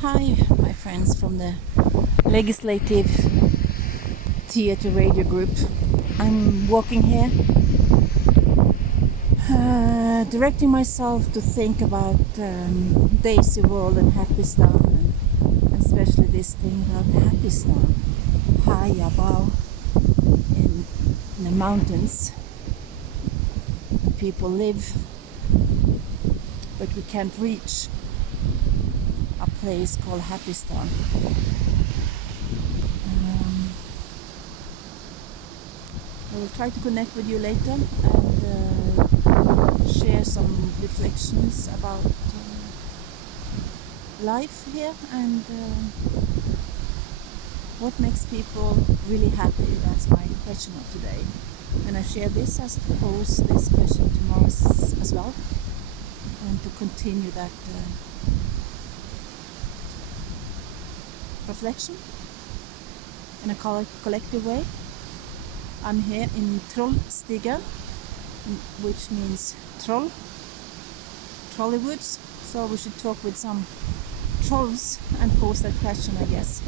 Hi, my friends from the Legislative Theatre Radio Group. I'm walking here, directing myself to think about Daisy World and Happistan, and especially this thing about Happistan, high above in the mountains. People live, but we can't reach a place called Happistan. I will try to connect with you later and share some reflections about life here and what makes people really happy. That's my question of today. And I share this as to pose this question tomorrow as well, and to continue that reflection in a collective way. I'm here in Trollstigen, which means trolley woods, so we should talk with some trolls and pose that question, I guess.